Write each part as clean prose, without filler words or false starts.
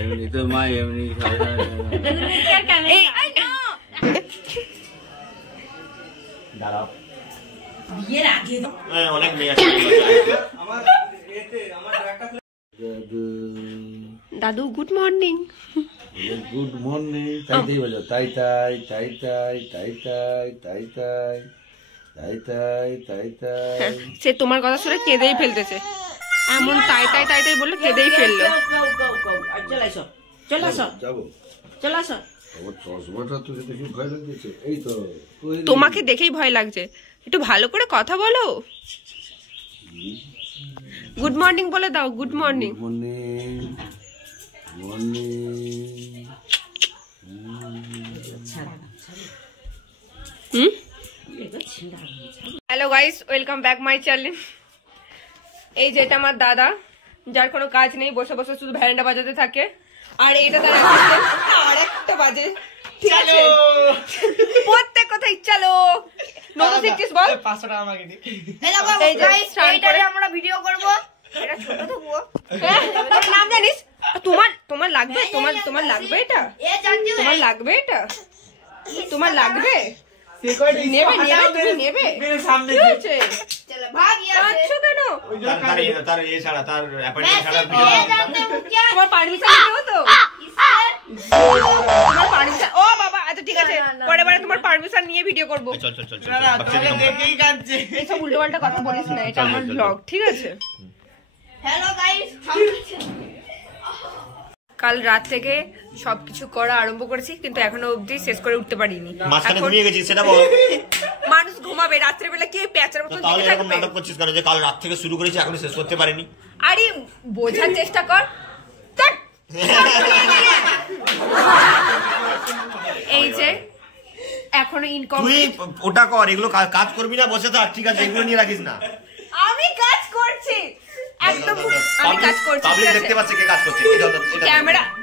এমনি তো মা এমনি দাঁড়াও বিয়ের আগে অনেক মেয়ে আছে দাদু গুড মর্নিং। Good morning. তাই বলো তাই তাই তাই তাই তাই তাই তাই তাই তাই তাই তাই তাই। সে তোমার কথা শুনে কেঁদেই ফেলতেছে, এমন তাই তাই তাই তাই বললো কেঁদেই ফেললো। চল আসো যাবো চল আসো। আমার চশমাটা তুলে দেখি ভয় লাগছে। এই তো তোমাকে দেখেই ভয় লাগছে, একটু ভালো করে কথা বলো। গুড মর্নিং বলে দাও। Good morning. Morning morning. Hello guys, welcome back my channel. এই যেটা আমার দাদা, যার কোনো কাজ নেই, বসে বসে শুধু ভ্যান্ডা বাজাতে থাকে। আর এইটা তার আর একটা বাজে, ঠিক আছে? প্রত্যেক কথাই চলো নতুন শিখছিস বল। 500 টাকা আমাকে দি। এই গাইস, এইটারে আমরা ভিডিও করব। এটা ছোট দেবো। তোর নাম জানিস? তোমার লাগবে? তোমার লাগবে এটা? তোমার লাগবে এটা? তোমার লাগবে? নেবে তুমি নেবে? সামনে আছে। চলো ভাগ ইয়ার আচ্ছা কেন? তার এই ছাড়া তার অ্যাপয়েন্টমেন্ট ছাড়া তোমার পারমিশন দিও তো? তোমার পারমিশন? ও বাবা আচ্ছা ঠিক আছে, পরে বারে তোমার পারমিশন নিয়ে ভিডিও করব। চল দেখেই কাঁদছে। এই সব উল্টোপাল্টা কথা বলিস না, এটা আমার ব্লগ, ঠিক আছে? হ্যালো গাইস, কাল রাত থেকে সবকিছু করা আরম্ভ করেছি, কিন্তু এখনো অবধি শেষ করে উঠতে পারিনি। মাঝখানে ঘুমিয়ে গেছিস সেটা বল। মানুষ ঘুমাবে, রাত্রে বেলা কে পেঁচার মতো তাহলে এরকম নাটক করছিস কেন যে কাল রাত থেকে শুরু করেছি এখনো শেষ করতে পারিনি? আরে বোঝার চেষ্টা কর। এই যে এখনো ইনকাম। তুই ওটা কর, এগুলো কাজ করবি না, বসে থাক, ঠিক আছে? এগুলো নিয়ে রাখিস না। আমি কাজ করছি, একদম আমি কাজ করছি। পাবলিক দেখতে পাচ্ছে কে কাজ করছে।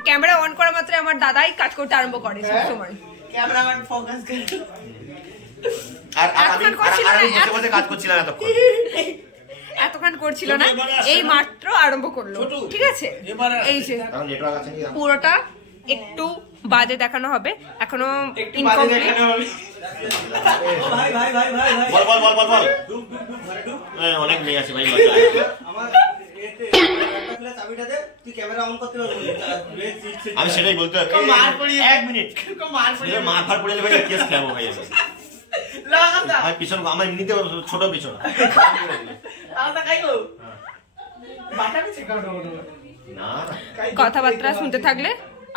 ক্যামেরা অন করা মাত্র আমার দাদাই কাজ করতে আরম্ভ করে সব সময়। ক্যামেরাম্যান ফোকাস করে। আর আমি বসে কাজ করছিলাম এতক্ষণ করছিল না, এই মাত্র আরম্ভ করলো, ঠিক আছে? এই যে পুরোটা একটু বাজে দেখানো হবে, এখনো ইনকমপ্লিট। বল অনেক মেয়ে আছে ভাই। আমি সেটাই বলতে এক মিনিট মার ফার পড়ে যাবে, কেস খাবো ভাই। আমি পিছন আমার নিতে ছোট পিছন কথাবার্তা শুনতে থাকলে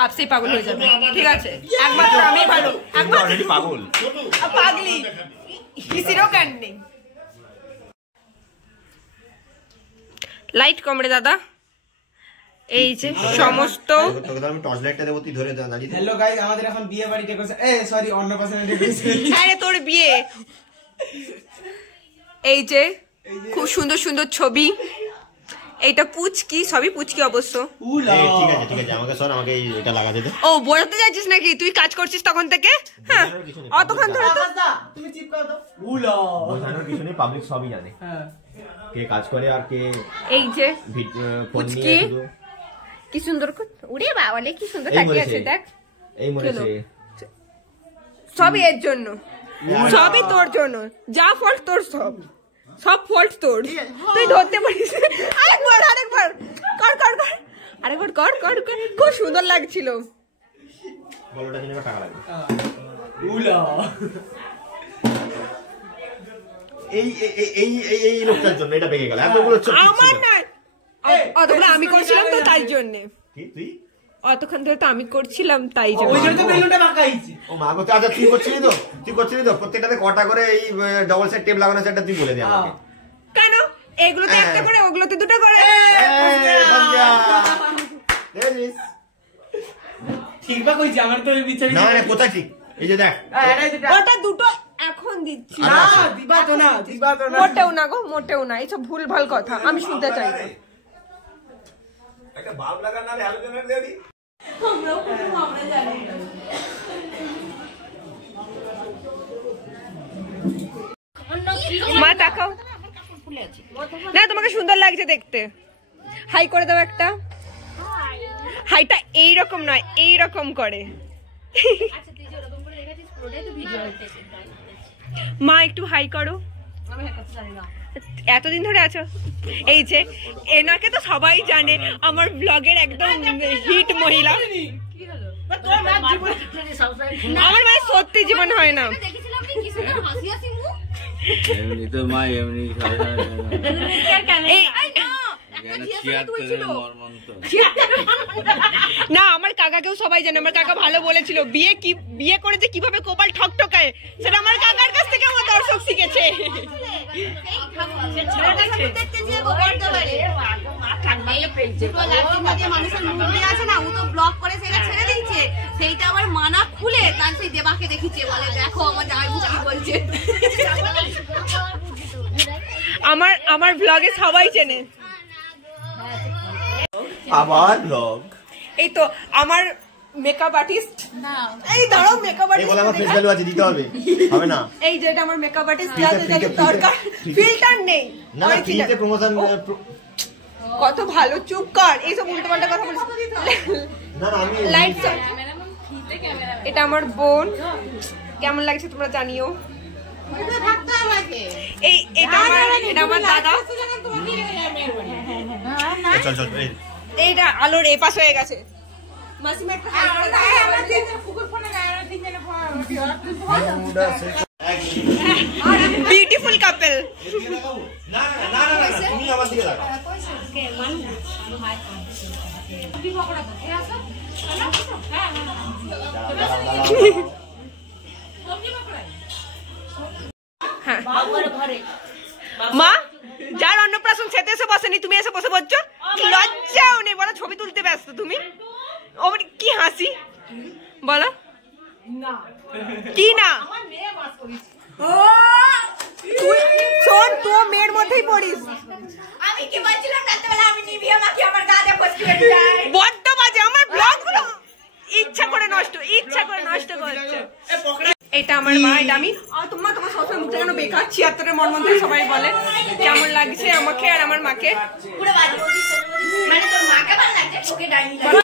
আপসেই পাগল হয়ে যাবে, ঠিক আছে? একমাত্র আমি ভালো, অলরেডি পাগল পাগলি কিসিরও কাণ্ড নেই। লাইট কমরে দাদা, এই যে সমস্ত আমি টর্চ লাইটটা দেবো, তুই ধরে দাঁড়িয়ে। হ্যালো গাইস, আমাদের এখন বিয়ে বাড়ি ডেকোরেশন, সরি অন্নপ্রাশনের ডেকোরেশন। আরে তোর বিয়ে। এই যে খুব সুন্দর সুন্দর ছবি, এইটা পুচকি, সবই পুচকি অবশ্য। ঠিক আছে আমাকে সর, আমাকে এটা লাগাতে দে। ও বোঝাতে যাচ্ছিস নাকি তুই কাজ করছিস তখন থেকে? হ্যাঁ অতক্ষণ ধরে তো তুমি চিপকাও তো। উলা বোঝানোর কিছু নেই, পাবলিক সবই জানে কে কাজ করে আর কে। এই যে পুচকি কি সুন্দর উড়ে বাবালে, কি সুন্দর তাকিয়ে আছে দেখ। এই মরেছে, সবই এর জন্য, সবই তোর জন্য। যা ফল্ট তোর, সব ফল্ট তোর, তুই ধরতে পারিস। আরেকবার কর। খুব সুন্দর লাগছিল। বলটা জন্য টাকা লাগবে। এই লোকটার জন্য এটা বেঁকে গেল। এতগুলো আমার না, অতক্ষণ আমি করছিলাম তো তাই জন্য। কি তুই অতক্ষণ ধরে তো আমি করছিলাম তাই জন্য। ওই জন্য তো বেলুনটা বাঁকা হইছে। ও মা গো, আচ্ছা তুই করছিলি তো প্রত্যেকটাতে কটা করে এই ডবল সাইড টেপ লাগানো, সেটা তুই বলে দে আমাকে। কেন এগুলোতে একটা করে, ওগুলোতে দুটো করে? ঠিক বা কইছি, আমার তো বিচারি না না, কোথায় ঠিক? এই যে দেখ, ওটা দুটো এখন দিচ্ছি না, দিবা তো না। মোটেও না, এইসব ভুল ভাল কথা আমি শুনতে চাই না। একটা বাল্ব লাগা না, হ্যালোজেনের দিয়ে দি। আমরা জানি মা তাকাও না, তোমাকে সুন্দর লাগছে দেখতে। হাই করে দাও একটা। হাইটা এইরকম নয়, এইরকম করে। মা একটু হাই করো। এতদিন ধরে আছো? এই যে এনাকে তো সবাই জানে, আমার ব্লগের একদম হিট মহিলা। আমার মায়ের সত্যি জীবন হয় না। এমনি তো মা এমনি না, আমার কাকাকেও সবাই জানে। আমার কাকা ভালো বলেছিল, বিয়ে করেছে কিভাবে কপাল ঠকঠকায় সেটা আমার কাকার কাছ থেকে আমার দর্শক শিখেছে। সেইটা আবার মানা খুলে তার সেই দেবাকে দেখিছে, বলে দেখো আমার জামাই কি বলছে। আমার ব্লগে সবাই চেনে। আবার ব্লগ। এই তো আমার মেকআপ আর্টিস্ট। এই দাঁড়াও, মেকআপ এই বলে আমার ফেস ভ্যালু আছে, দিতে হবে। হবে না। এই যে এটা আমার মেকআপ আর্টিস্ট, যাদের দরকার ফিল্টার নেই। না ফ্রিতে প্রমোশন। কত ভালো, চুপ কর, এইসব উল্টোপাল্টা কথা বলিস না না, আমি লাইট। এটা আমার বোন, কেমন লাগছে তোমরা জানিও। এই এটা আমার দাদা। চল চল। এইটা আলোর এ পাশ হয়ে গেছে। মাসিমা একটা হাই করে দাও। বিউটিফুল কাপল। না না না, তুমি আমার দিকে তাকাও। মা, যার অন্নপ্রাশন সেতে এসে বসেনি, তুমি এসে বসে বলছো, লজ্জাও নেই? বলো ছবি তুলতে ব্যস্ত তুমি। ও কি হাসি বলো। কি না শোন, তুই মেয়ের মধ্যেই পড়িস। আমি কি বলছিলাম রাতবেলা আমি নিভিয়া মাখি আমার গালে ফসকে যায়। বড্ড বাজে, আমার ব্লগগুলো ইচ্ছা করে নষ্ট করছে। এটা আমার মা। এটা আমি। তোমার সবসময় মুখটা কেন বেকার? 76-এর মর্মন্ত্রী সবাই বলে। কেমন লাগছে আমাকে আর আমার মাকে? পুরো বাজে, মানে তোর মাকে ভালো লাগছে, তোকে ডাইনি